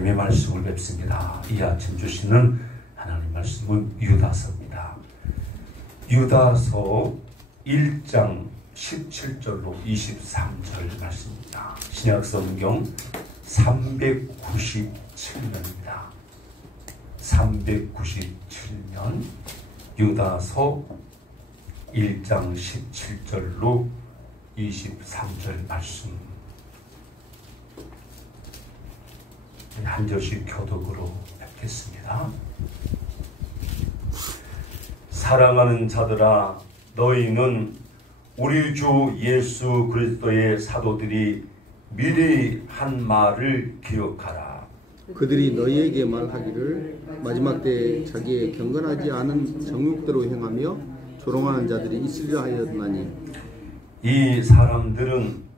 하나님의 말씀을 뵙습니다. 이 아침 주시는 하나님 말씀은 유다서입니다. 유다서 1장 17절로 23절 말씀입니다. 신약성경 397면입니다. 397면 유다서 1장 17절로 23절 말씀, 한 절씩 교독으로 뵙겠습니다. 사랑하는 자들아, 너희는 우리 주 예수 그리스도의 사도들이 미리 한 말을 기억하라. 그들이 너희에게 말하기를 마지막 때에 자기의 경건하지 않은 정욕대로 행하며 조롱하는 자들이 있으리라 하였나니, 이 사람들은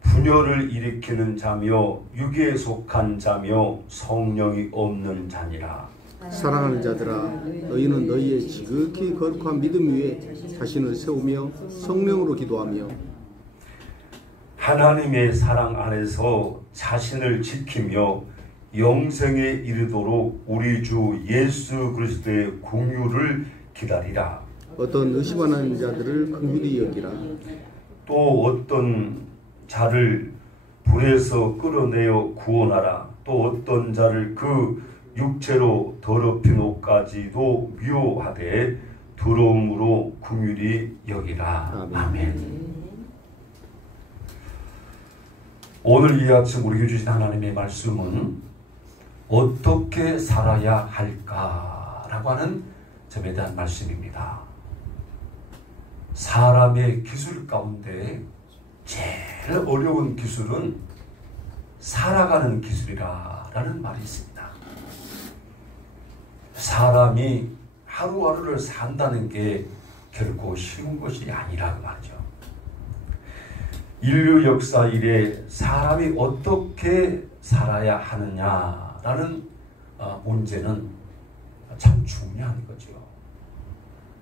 분열을 일으키는 자며 육에 속한 자며 성령이 없는 자니라. 사랑하는 자들아, 너희는 너희의 지극히 거룩한 믿음 위에 자신을 세우며 성령으로 기도하며 하나님의 사랑 안에서 자신을 지키며 영생에 이르도록 우리 주 예수 그리스도의 공유를 기다리라. 어떤 의심하는 자들을 긍휼히 여기라. 또 어떤 자를 불에서 끌어내어 구원하라. 또 어떤 자를 그 육체로 더럽힌 옷까지도 미워하되 더러움으로 긍휼히 여기라. 아멘. 오늘 이 아침 우리에게 주신 하나님의 말씀은 어떻게 살아야 할까라고 하는 점에 대한 말씀입니다. 사람의 기술 가운데 제일 어려운 기술은 살아가는 기술이라는 말이 있습니다. 사람이 하루하루를 산다는 게 결코 쉬운 것이 아니라고 말이죠. 인류 역사 이래 사람이 어떻게 살아야 하느냐라는 문제는 참 중요한 거죠.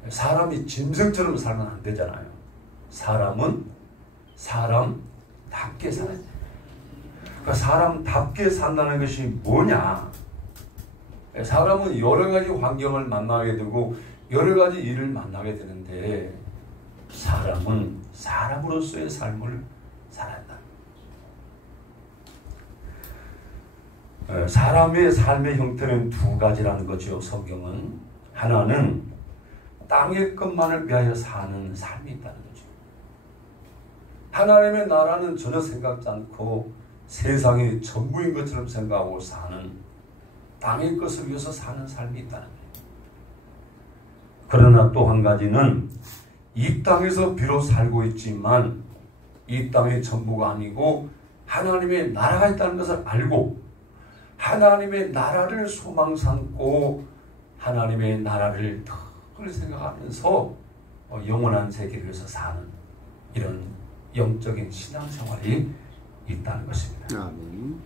사람이 짐승처럼 살면 안 되잖아요. 사람은 사람답게 살아야 돼요. 그러니까 사람답게 산다는 것이 뭐냐? 사람은 여러 가지 환경을 만나게 되고 여러 가지 일을 만나게 되는데 사람은 사람으로서의 삶을 살아야 한다. 사람의 삶의 형태는 두 가지라는 거죠. 성경은 하나는 땅의 것만을 위하여 사는 삶이 있다는 거죠. 하나님의 나라는 전혀 생각지 않고 세상이 전부인 것처럼 생각하고 사는 땅의 것을 위해서 사는 삶이 있다는 거예요. 그러나 또 한 가지는 이 땅에서 비록 살고 있지만 이 땅의 전부가 아니고 하나님의 나라가 있다는 것을 알고 하나님의 나라를 소망 삼고 하나님의 나라를 늘 생각하면서 영원한 세계를 위해서 사는 이런 영적인 신앙생활이 있다는 것입니다. 아멘.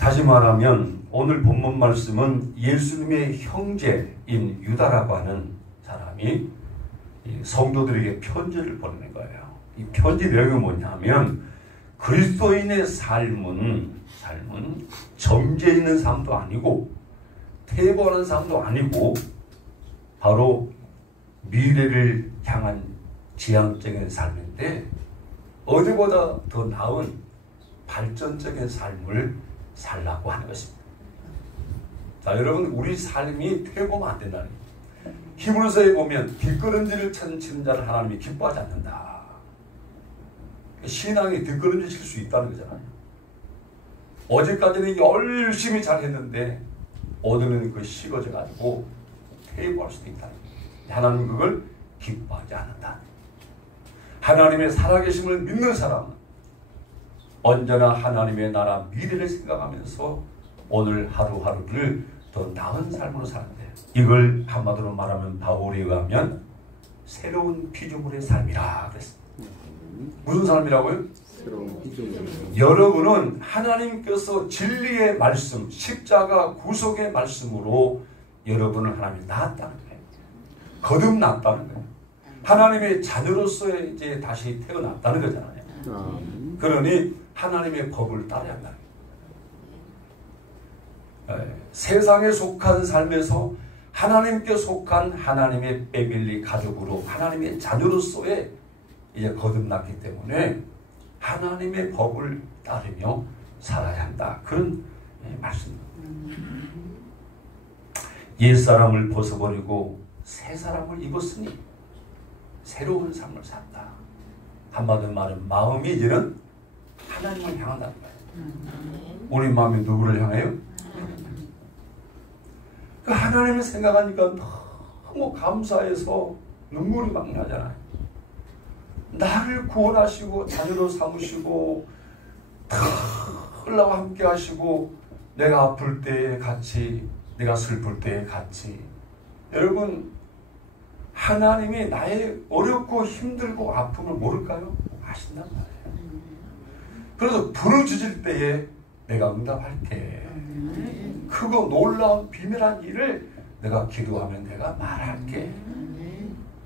다시 말하면 오늘 본문 말씀은 예수님의 형제인 유다라고 하는 사람이 성도들에게 편지를 보내는 거예요. 이 편지 내용이 뭐냐면 그리스도인의 삶은 정죄 있는 삶도 아니고 퇴보하는 삶도 아니고 바로 미래를 향한 지향적인 삶인데 어디보다 더 나은 발전적인 삶을 살라고 하는 것입니다. 자, 여러분, 우리 삶이 퇴보하면 안 된다는 거예요. 히브리서에 보면 뒷걸음질을 치는 자를 하나님이 기뻐하지 않는다. 신앙이 뒷걸음질 칠 수 있다는 거잖아요. 어제까지는 열심히 잘했는데 오늘은 그 식어져가지고 퇴보할 수도 있다는 거예요. 하나님은 그걸 기뻐하지 않는다. 하나님의 살아계심을 믿는 사람은 언제나 하나님의 나라 미래를 생각하면서 오늘 하루하루를 더 나은 삶으로 사는데 이걸 한마디로 말하면 바울에 의하면 새로운 피조물의 삶이라 그랬습니다. 무슨 삶이라고요? 새로운 피조물. 여러분은 하나님께서 진리의 말씀, 십자가 구속의 말씀으로 여러분을 하나님이 낳았다는 거예요. 거듭났다는 거예요. 하나님의 자녀로서의 이제 다시 태어났다는 거잖아요. 그러니 하나님의 법을 따라야 한다. 세상에 속한 삶에서 하나님께 속한 하나님의 패밀리 가족으로 하나님의 자녀로서의 이제 거듭났기 때문에 하나님의 법을 따르며 살아야 한다. 그런 말씀입니다. 옛사람을 벗어버리고 새 사람을 입었으니 새로운 삶을 산다. 한마디로 말은 마음이 이제는 하나님을 향한다는 거예요. 우리 마음이 누구를 향해요? 그 하나님을 생각하니까 너무 감사해서 눈물이 막 나잖아요. 나를 구원하시고 자녀로 삼으시고 나와 함께 하시고 내가 아플 때에 같이 내가 슬플 때에 같이 여러분 하나님이 나의 어렵고 힘들고 아픔을 모를까요? 아신단 말이에요. 그래서 부르짖을 때에 내가 응답할게. 크고 놀라운 비밀한 일을 내가 기도하면 내가 말할게.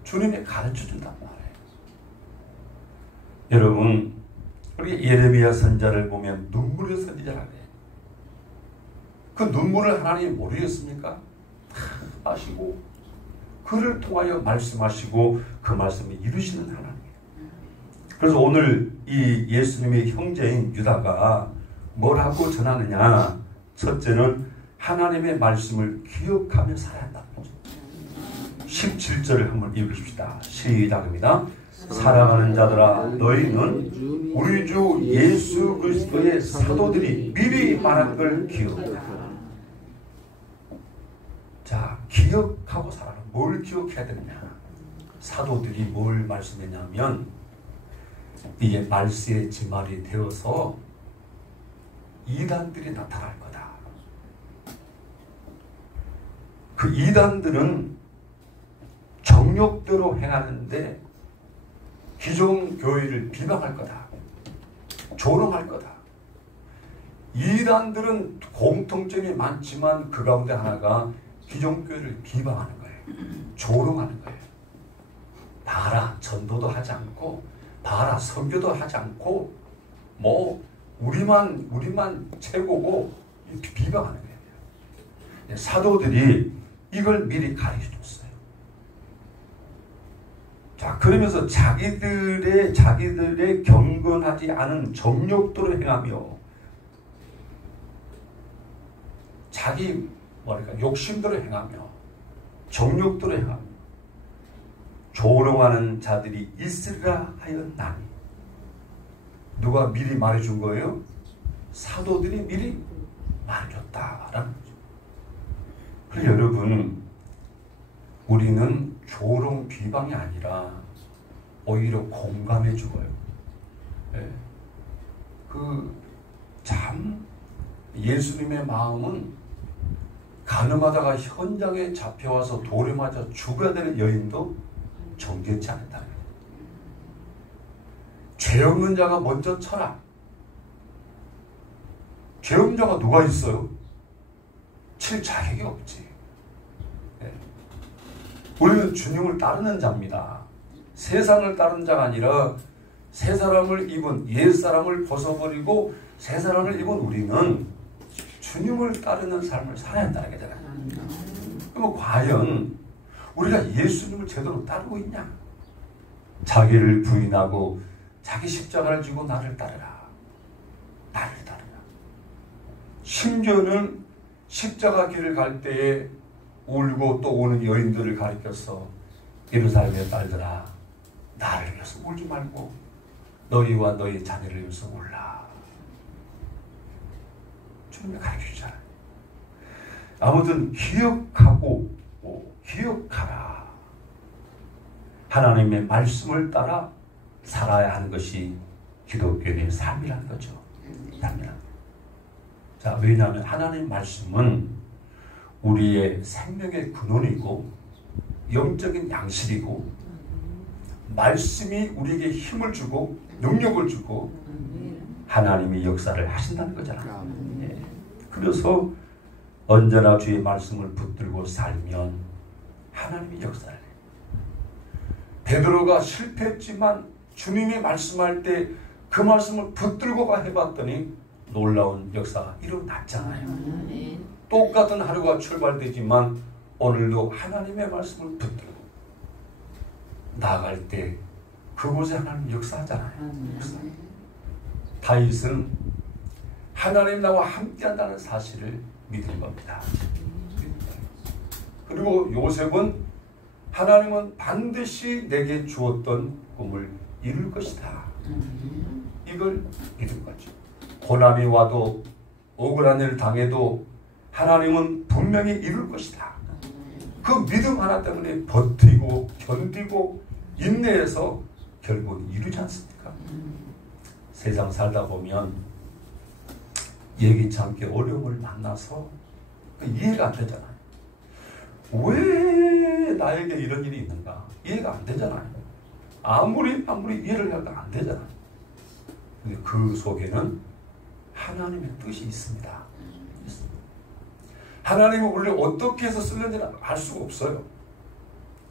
주님이 가르쳐준단 말이에요. 여러분 우리 예레미야 선지자를 보면 눈물의 선지자라고 해요. 그 눈물을 하나님이 모르겠습니까? 아시고 그를 통하여 말씀하시고 그 말씀을 이루시는 하나님. 그래서 오늘 이 예수님의 형제인 유다가 뭐라고 전하느냐. 첫째는 하나님의 말씀을 기억하며 살아야 한다는 거죠. 17절을 한번 읽으십시다. 시작입니다. 사랑하는 자들아 너희는 우리 주 예수 그리스도의 사도들이 미리 말한 걸 기억하라. 자, 기억하고 살아라. 뭘 기억해야 되느냐. 사도들이 뭘 말씀했냐면 이게 말세의 지말이 되어서 이단들이 나타날 거다. 그 이단들은 정욕대로 행하는데 기존 교회를 비방할 거다. 조롱할 거다. 이단들은 공통점이 많지만 그 가운데 하나가 기존 교회를 비방하는 거예요. 조롱하는 거예요. 봐라 전도도 하지 않고 봐라 선교도 하지 않고 뭐 우리만 최고고 비방하는 거예요. 사도들이 이걸 미리 가르쳐줬어요. 자, 그러면서 자기들의 경건하지 않은 정욕도로 행하며 자기 욕심대로 행하며 정욕대로 행하며 조롱하는 자들이 있으리라 하였나니. 누가 미리 말해준 거예요? 사도들이 미리 말해줬다라는 거죠. 그래서 여러분 우리는 조롱 비방이 아니라 오히려 공감해 주고요. 네. 참 예수님의 마음은 가늠하다가 현장에 잡혀와서 돌에 맞아 죽어야 되는 여인도 정죄치 않는다. 죄 없는 자가 먼저 쳐라. 죄 없는 자가 누가 있어요? 칠 자격이 없지. 네. 우리는 주님을 따르는 자입니다. 세상을 따르는 자가 아니라 새 사람을 입은 옛 사람을 벗어버리고 새 사람을 입은 우리는 주님을 따르는 삶을 살아야 한다는 거잖아요. 그럼 과연 우리가 예수님을 제대로 따르고 있냐? 자기를 부인하고 자기 십자가를 지고 나를 따르라. 나를 따르라. 심지어는 십자가 길을 갈 때에 울고 또 오는 여인들을 가리켜서 예루살렘의 딸들아 나를 위해서 울지 말고 너희와 너희 자녀를 위해서 울라. 주님이 가르쳐주잖아요. 아무튼 기억하고 기억하라. 하나님의 말씀을 따라 살아야 하는 것이 기독교의 삶이라는 거죠. 삶이라는. 자, 왜냐하면 하나님의 말씀은 우리의 생명의 근원이고 영적인 양식이고 말씀이 우리에게 힘을 주고 능력을 주고 하나님이 역사를 하신다는 거잖아요. 네. 그래서 언제나 주의 말씀을 붙들고 살면 하나님이 역사를 해요. 베드로가 실패했지만 주님이 말씀할 때 그 말씀을 붙들고 해봤더니 놀라운 역사가 일어났잖아요. 똑같은 하루가 출발되지만 오늘도 하나님의 말씀을 붙들고 나아갈 때 그곳에 하나님 역사하잖아요. 다윗은 하나님 나와 함께한다는 사실을 믿은 겁니다. 그리고 요셉은 하나님은 반드시 내게 주었던 꿈을 이룰 것이다. 이걸 믿은 거죠. 고난이 와도 억울한 일 당해도 하나님은 분명히 이룰 것이다. 그 믿음 하나 때문에 버티고 견디고 인내해서 결국 이루지 않습니까? 세상 살다 보면 예기치 않게 어려움을 만나서 이해가 안 되잖아요. 왜 나에게 이런 일이 있는가? 이해가 안 되잖아요. 아무리 이해를 해도 안 되잖아요. 근데 그 속에는 하나님의 뜻이 있습니다. 하나님은 우리를 어떻게 해서 쓰는지는 알 수가 없어요.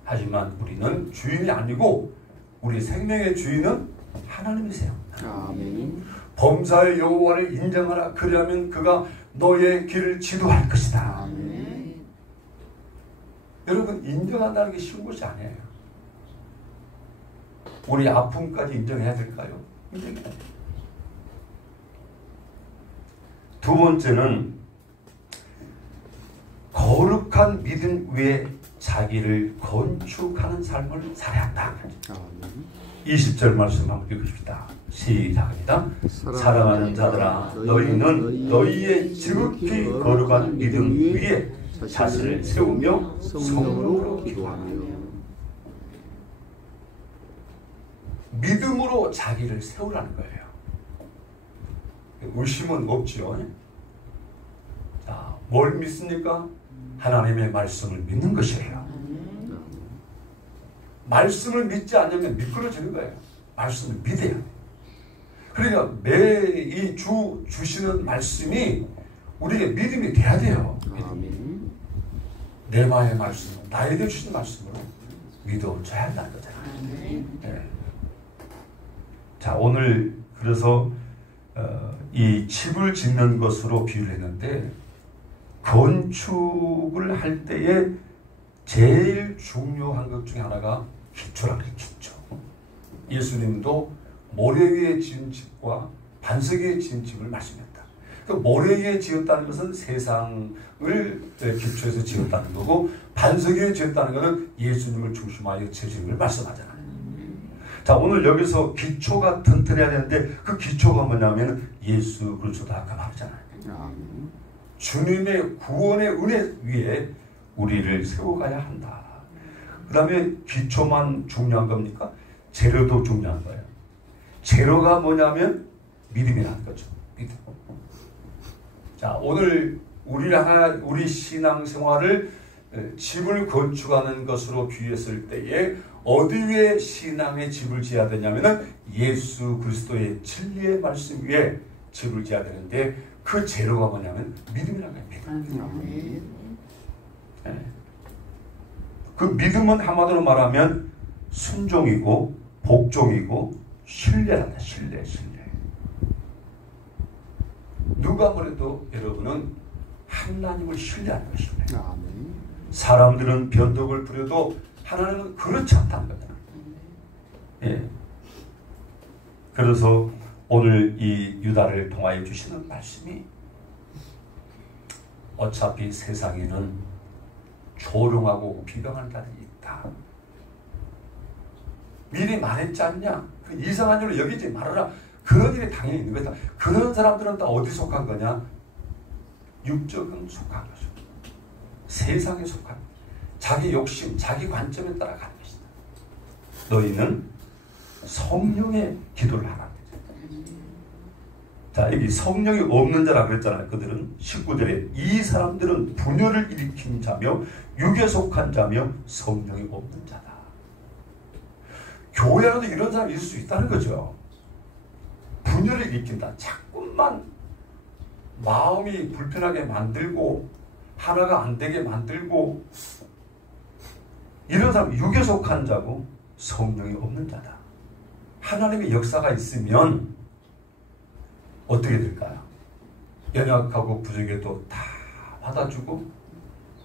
하지만 우리는 주인이 아니고 우리 생명의 주인은 하나님이세요. 아멘. 범사의 여호와를 인정하라. 그리하면 그가 너의 길을 지도할 것이다. 아멘. 여러분, 인정한다는 게 쉬운 것이 아니에요. 우리 아픔까지 인정해야 될까요? 인정해야 돼요. 두 번째는 거룩한 믿음 위에 자기를 건축하는 삶을 살아야 한다. 20절 말씀 한번 읽읍시다. 시작합니다. 사랑하는 자들아, 너희는 너희의 지극히 거룩한 믿음 위에 자신을 세우며 성령으로 기도하며. 믿음으로 자기를 세우라는 거예요. 의심은 없지요. 자, 뭘 믿습니까? 하나님의 말씀을 믿는 것이에요. 말씀을 믿지 않으면 미끄러지는 거예요. 말씀을 믿어야 돼요. 그러니까 매 이 주시는 말씀이 우리에게 믿음이 돼야 돼요. 아멘. 내 마음의 말씀, 나에게 주신 말씀으로 믿어줘야 한다는 거잖아요. 네. 자, 오늘 그래서 이 집을 짓는 것으로 비유를 했는데, 건축을 할 때에 제일 중요한 것 중에 하나가 기초라는 게 기초. 예수님도 모래 위에 지은 집과 반석 위에 지은 집을 말씀했다. 그 모래 위에 지었다는 것은 세상을 기초해서 지었다는 거고, 반석 위에 지었다는 것은 예수님을 중심하여 지은 걸 말씀하잖아요. 자, 오늘 여기서 기초가 튼튼해야 되는데 그 기초가 뭐냐면 예수 그리스도다 아까 말했잖아요. 주님의 구원의 은혜 위에 우리를 세워가야 한다. 그 다음에 기초만 중요한 겁니까? 재료도 중요한 거예요. 재료가 뭐냐면 믿음이라는 거죠. 믿음. 자, 오늘 우리 신앙생활을 집을 건축하는 것으로 비유했을 때에 어디 위에 신앙의 집을 지어야 되냐면은 예수 그리스도의 진리의 말씀 위에 집을 지어야 되는데, 그 재료가 뭐냐면 믿음이라는 거예요. 믿음. 네. 그 믿음은 한마디로 말하면 순종이고 복종이고 신뢰란다. 신뢰. 누가 뭐래도 여러분은 하나님을 신뢰하는 것입니다. 사람들은 변덕을 부려도 하나님은 그렇지 않다는 거잖아요. 예. 그래서 오늘 이 유다를 통하여 주시는 말씀이, 어차피 세상에는 조롱하고 비방하는 자들이 있다. 미리 말했지 않냐? 그 이상한 일로 여기지 말아라. 그런 일이 당연히 있는 거다. 그런 사람들은 다 어디 속한 거냐? 육적은 속한 거죠. 세상에 속한 거죠. 자기 욕심, 자기 관점에 따라 가는 것이다. 너희는 성령의 기도를 하라. 자, 여기 성령이 없는 자라 그랬잖아요. 그들은 19절에 이 사람들은 분열을 일으킨 자며 육에 속한 자며 성령이 없는 자다. 교회 안에도 이런 사람이 있을 수 있다는 거죠. 분열을 일으킨다. 자꾸만 마음이 불편하게 만들고 하나가 안 되게 만들고, 이런 사람 육에 속한 자고 성령이 없는 자다. 하나님의 역사가 있으면 어떻게 될까요? 연약하고 부족해도 다 받아주고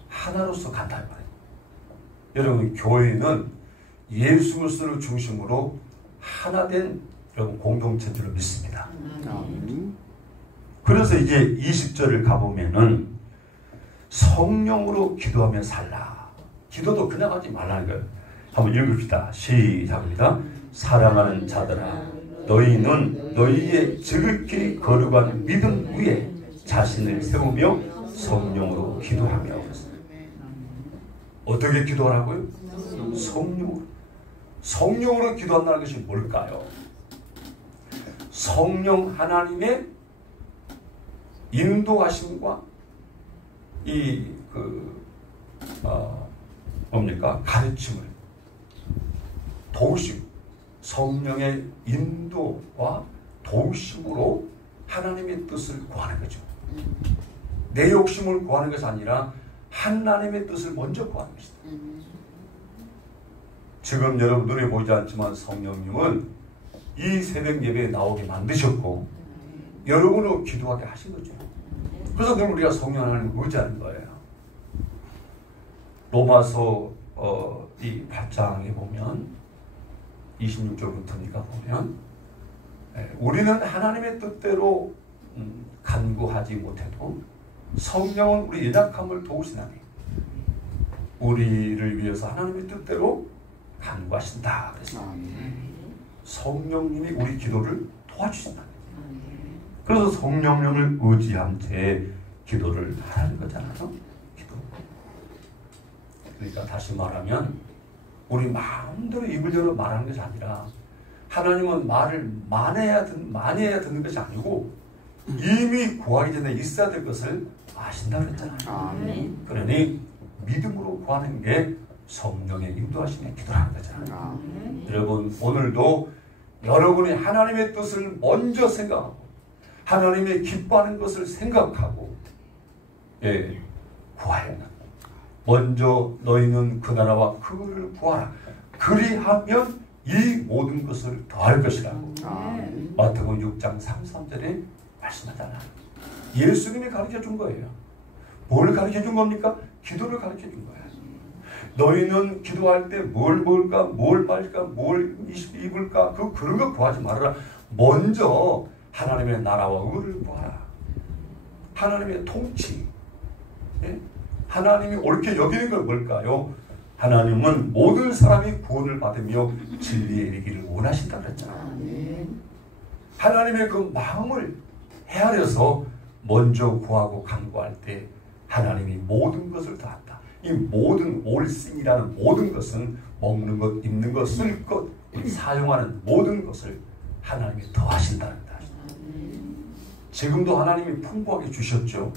하나로서 간다 말이에요. 여러분 교회는 예수 그리스도를 중심으로 하나된 여러분 공동체인 줄 믿습니다. 그래서 이제 20절을 가보면은 성령으로 기도하며 살라. 기도도 그냥 하지 말라는 거예요. 한번 읽읍시다. 시작합니다. 사랑하는 자들아, 너희는 너희의 지극히 거룩한 믿음 위에 자신을 세우며 성령으로 기도하며. 어떻게 기도하라고요? 성령으로. 성령으로 기도한다는 것이 뭘까요? 성령 하나님의 인도하심과 가르침을 도우심, 성령의 인도와 도우심으로 하나님의 뜻을 구하는 거죠. 내 욕심을 구하는 것이 아니라 하나님의 뜻을 먼저 구하는 것이다. 지금 여러분 눈에 보이지 않지만 성령님은 이 새벽 예배에 나오게 만드셨고 여러분으로 기도하게 하신 거죠. 그래서 그럼 우리가 성령 하나님을 의지하는 거예요. 로마서 이 8장에 보면 26절부터니까 보면 우리는 하나님의 뜻대로 간구하지 못해도 성령은 우리 연약함을 도우시나니 우리를 위해서 하나님의 뜻대로 간구하신다. 그래서 성령님이 우리 기도를 도와주신다. 그래서 성령님을 의지한 채 기도를 하라는 거잖아요. 기도. 그러니까 다시 말하면 우리 마음대로 입을 열어 말하는 것이 아니라 하나님은 말을 많이 해야 듣는 것이 아니고 이미 구하기 전에 있어야 될 것을 아신다 그랬잖아요. 그러니 믿음으로 구하는 게 성령의 인도하심에 기도하는 거잖아요. 여러분 오늘도 여러분이 하나님의 뜻을 먼저 생각하고 하나님의 기뻐하는 것을 생각하고 구하였나. 먼저 너희는 그 나라와 그를 구하라. 그리하면 이 모든 것을 더할 것이라고 마태복음 6장 33절에 말씀하잖아요. 예수님이 가르쳐준 거예요. 뭘 가르쳐준 겁니까? 기도를 가르쳐준 거예요. 너희는 기도할 때 뭘 먹을까, 뭘 마실까, 뭘 입을까 그런 거 구하지 말아라. 먼저 하나님의 나라와 의를 구하라. 하나님의 통치, 하나님이 옳게 여기는 건 뭘까요? 하나님은 모든 사람이 구원을 받으며 진리에 이르기를 원하신다 그랬잖아요. 하나님의 그 마음을 헤아려서 먼저 구하고 간구할 때 하나님이 모든 것을 다 한다. 이 모든 올싱이라는 모든 것은 먹는 것, 입는 것, 쓸 것, 사용하는 모든 것을 하나님이 더하신다는 것. 지금도 하나님이 풍부하게 주셨죠.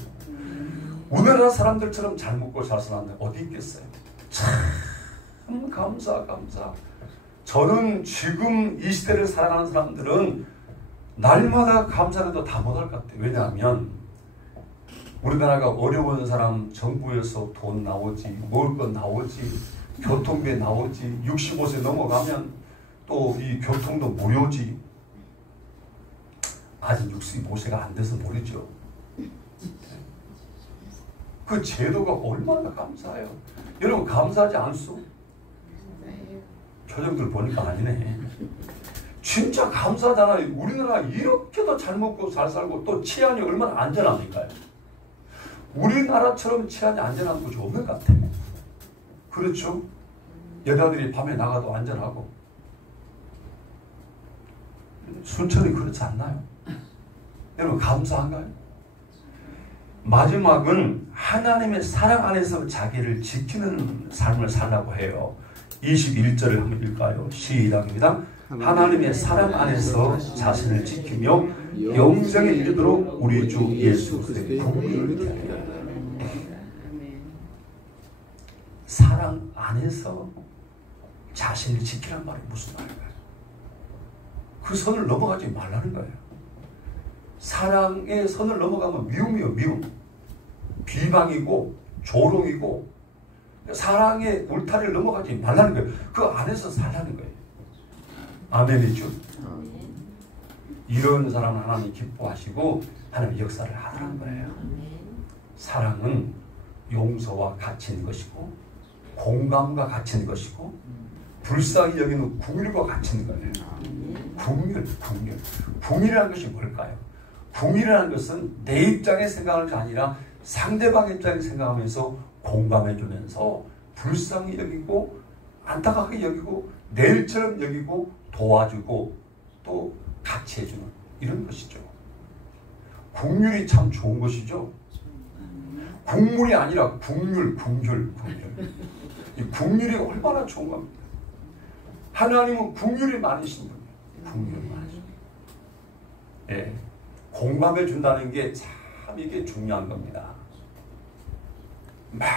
우리나라 사람들처럼 잘 먹고 잘 사는데 어디 있겠어요? 참 감사. 저는 지금 이 시대를 살아가는 사람들은 날마다 감사해도 다 못할 것 같아요. 왜냐하면 우리나라가 어려운 사람 정부에서 돈 나오지, 먹을 것 나오지, 교통비 나오지, 65세 넘어가면 또 이 교통도 무료지. 아직 65세가 안 돼서 모르죠. 그 제도가 얼마나 감사해요. 여러분 감사하지 않소? 표정들 보니까 아니네. 진짜 감사하잖아요. 우리나라 이렇게도 잘 먹고 잘 살고 또 치안이 얼마나 안전합니까? 우리나라처럼 치안이 안전한 곳이 없는 것 같아요. 그렇죠? 여자들이 밤에 나가도 안전하고. 순천이 그렇지 않나요? 여러분 감사한가요? 마지막은 하나님의 사랑 안에서 자기를 지키는 삶을 살라고 해요. 21절을 한번 읽을까요? 시작입니다. 하나님의 사랑 안에서 자신을 지키며 영생에 이르도록 우리 주 예수 그리스도의 공의를 하리라. 사랑 안에서 자신을 지키란 말이 무슨 말인가요? 그 선을 넘어가지 말라는 거예요. 사랑의 선을 넘어가면 미움이요, 미움. 비방이고 조롱이고 사랑의 울타리를 넘어가지 말라는 거예요. 그 안에서 살라는 거예요. 아멘이죠. 이런 사람은 하나님 기뻐하시고 하나님 역사를 하라는 거예요. 사랑은 용서와 같이 있는 것이고 공감과 같이 있는 것이고 불쌍히 여기는 궁율과 같이 있는 거예요. 궁율이라는 것이 뭘까요? 궁율이라는 것은 내 입장에 생각하는 게 아니라 상대방 입장에 생각하면서 공감해주면서 불쌍히 여기고 안타깝게 여기고 내 일처럼 여기고 도와주고 또 같이 해주는 이런 것이죠. 궁율이 참 좋은 것이죠. 국물이 아니라 궁율. 이 궁율이 얼마나 좋은 겁니다. 하나님은 궁율이 많으신 분이에요. 궁율이 많으신 분. 예, 공감해 준다는 게 참 이게 중요한 겁니다. 막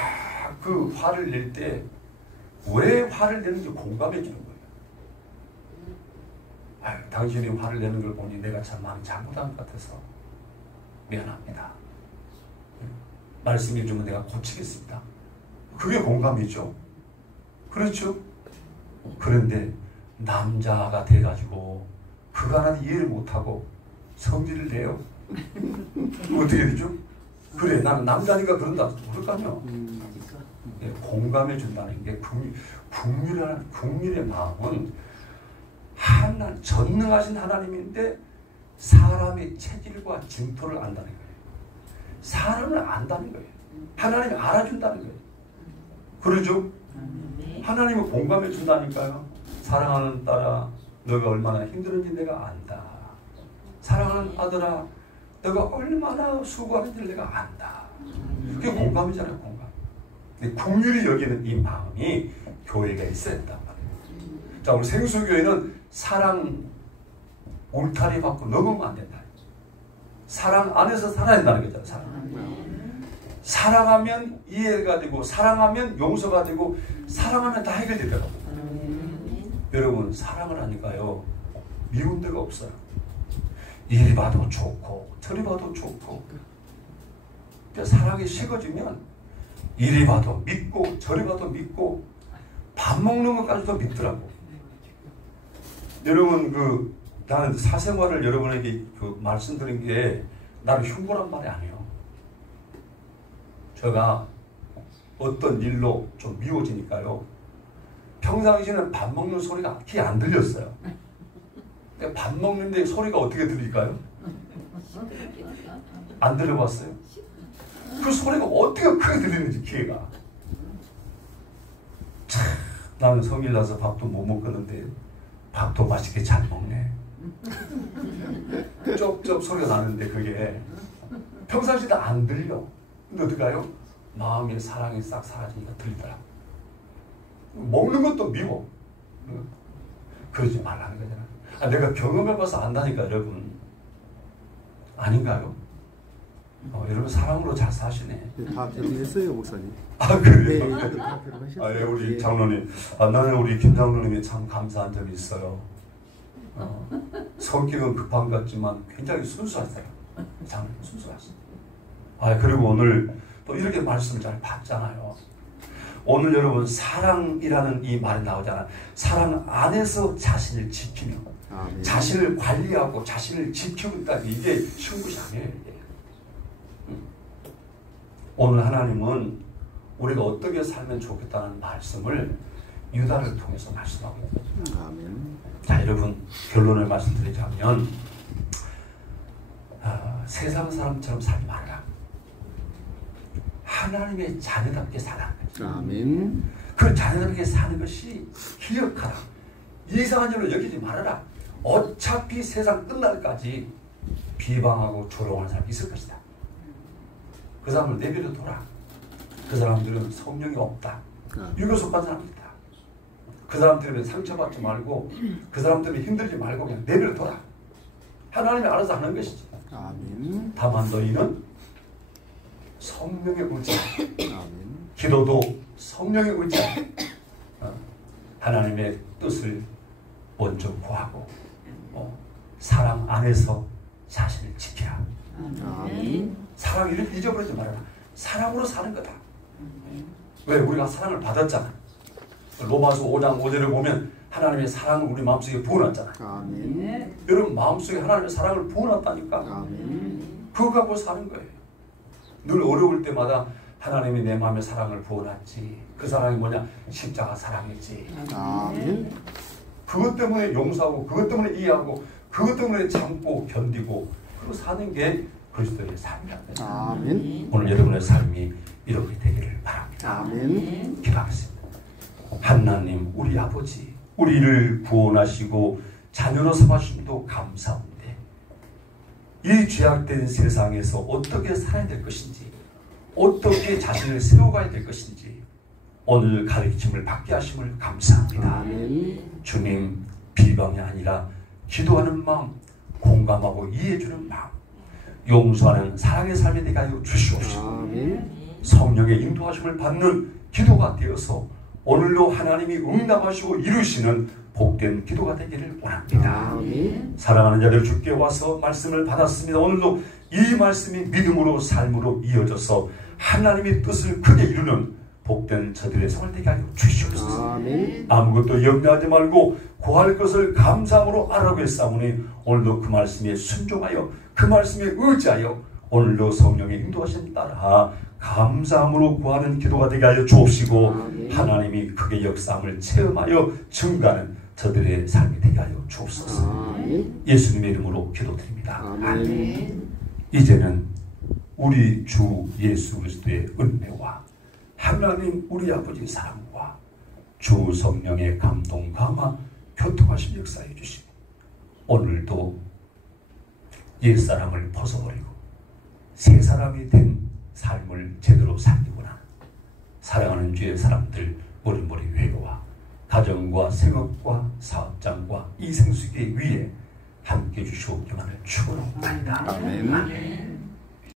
그 화를 낼 때 왜 화를 내는지 공감해 주는 거예요. 아유, 당신이 화를 내는 걸 보니 내가 참 많이 잘못한 것 같아서 미안합니다. 말씀해 주면 내가 고치겠습니다. 그게 공감이죠. 그렇죠? 그런데 남자가 돼가지고 그가 하나는 이해를 못하고 성질을 내요. 어떻게 되죠? 그래, 나는 남자니까 그런다. 그럴까요? 공감해 준다는 게 국민의 마음은 전능하신 하나님인데 사람의 체질과 징토를 안다는 거예요. 사람을 안다는 거예요. 하나님이 알아준다는 거예요. 그러죠? 하나님은 공감해 준다니까요. 사랑하는 딸아, 너가 얼마나 힘들은지 내가 안다. 사랑하는 아들아, 너가 얼마나 수고하는지 내가 안다. 그게 공감이잖아요. 공감. 근데 국률이 여기는 이 마음이 교회가 있어야 된단 말이에요. 자, 우리 생수교회는 사랑 울타리 받고 넘으면 안 된다. 사랑 안에서 살아야 된다는 거잖아요. 사랑하면 이해가 되고 사랑하면 용서가 되고 사랑하면 다 해결되더라고요. 여러분, 사랑을 하니까요 미운 데가 없어요. 이리 봐도 좋고 저리 봐도 좋고. 사랑이 식어지면 이리 봐도 믿고 저리 봐도 믿고 밥 먹는 것까지도 믿더라고. 여러분, 나는 사생활을 여러분에게 말씀드린 게 나는 흉보란 말이 아니에요. 제가 어떤 일로 좀 미워지니까요. 평상시에는 밥 먹는 소리가 귀에 안 들렸어요. 근데 밥 먹는데 소리가 어떻게 들릴까요? 안 들려봤어요? 그 소리가 어떻게 크게 들리는지 귀에가. 참, 나는 성일 나서 밥도 못 먹겠는데 밥도 맛있게 잘 먹네. 쩝쩝 소리가 나는데 그게 평상시에도 안 들려. 근데 어떡해요? 마음의 사랑이 싹 사라지니까 들리더라. 먹는 것도 미워. 그러지 말라는 거잖아. 내가 경험해봐서 안다니까, 여러분. 아닌가요? 여러분 사랑으로 잘 사시네. 다 결혼했어요, 목사님. 아, 그래요? 네, 다 결혼하셨어요. 예, 우리 장로님. 나는 우리 김 장로님이 참 감사한 점이 있어요. 성격은 급한 것 같지만 굉장히 순수하세요. 장로님 순수하세요. 그리고 오늘 또 이렇게 말씀을 잘 받잖아요. 오늘 여러분 사랑이라는 이 말이 나오잖아요. 사랑 안에서 자신을 지키며 자신을 관리하고 자신을 지키고 있다. 이게 쉬운 것이 아니에요. 오늘 하나님은 우리가 어떻게 살면 좋겠다는 말씀을 유다를 통해서 말씀하고 있습니다. 아멘. 자, 여러분 결론을 말씀드리자면 세상 사람처럼 살지 말아라. 하나님의 자녀답게 살아라. 아멘. 그 자녀답게 사는 것이 기억하라. 이상한 일로 여기지 말아라. 어차피 세상 끝날까지 비방하고 조롱하는 사람이 있을 것이다. 그 사람을 내버려 둬라. 그 사람들은 성령이 없다. 유교 속한 사람이다. 그 사람 때문에 상처받지 말고 그 사람 때문에 힘들지 말고 그냥 내버려 둬라. 하나님이 알아서 하는 것이지. 아멘. 다만 너희는 성령의 의지야. 아멘. 기도도 성령의 의지야. 하나님의 뜻을 먼저 구하고 사랑 안에서 자신을 지키라. 아멘. 사랑을 잊어버리지 말아라. 사랑으로 사는 거다. 왜? 우리가 사랑을 받았잖아. 로마서 5장 5절을 보면 하나님의 사랑을 우리 마음속에 부어놨잖아. 아멘. 여러분 마음속에 하나님의 사랑을 부어놨다니까. 아멘. 그거 갖고 사는 거예요. 늘 어려울 때마다 하나님이 내 마음에 사랑을 부어놨지. 그 사랑이 뭐냐? 십자가 사랑이지. 아멘. 그것 때문에 용서하고 그것 때문에 이해하고 그것 때문에 참고 견디고 그리고 사는 게 그리스도의 삶이랍니다. 아멘. 오늘 여러분의 삶이 이렇게 되기를 바랍니다. 아멘. 기도하겠습니다. 하나님 우리 아버지 우리를 구원하시고 자녀로 삼아주심도 감사합니다. 이 죄악된 세상에서 어떻게 살아야 될 것인지 어떻게 자신을 세워가야 될 것인지 오늘 가르침을 받게 하심을 감사합니다. 아멘. 주님 비방이 아니라 기도하는 마음 공감하고 이해해주는 마음 용서하는 사랑의 삶이 되게 하여 주시옵시고 아멘. 성령의 인도하심을 받는 기도가 되어서 오늘도 하나님이 응답하시고 이루시는 복된 기도가 되기를 원합니다. 아멘. 사랑하는 자들 주께 와서 말씀을 받았습니다. 오늘도 이 말씀이 믿음으로 삶으로 이어져서 하나님의 뜻을 크게 이루는 복된 저들의 생활 되게 하여 주시옵소서. 아멘. 아무것도 염려하지 말고 구할 것을 감사함으로 알아고 했사오니 오늘도 그 말씀에 순종하여 그 말씀에 의지하여 오늘도 성령의 인도하심 따라 감사함으로 구하는 기도가 되게 하여 주옵시고 아멘. 하나님이 크게 역사함을 체험하여 증가하는 저들의 삶이 되게 하여 주옵소서. 아멘. 예수님의 이름으로 기도드립니다. 아멘. 이제는 우리 주 예수 그리스도의 은혜와 하나님 우리 아버지 사랑과 주 성령의 감동 감화 교통하심 역사해 주시고 오늘도 옛사람을 벗어버리고 새 사람이 된 삶을 제대로 살기구나. 사랑하는 주의 사람들 머리머리 회로와 가정과 생업과 사업장과 이생수계 위에 함께 주시옵기만을 축원합니다. 아멘. 아멘.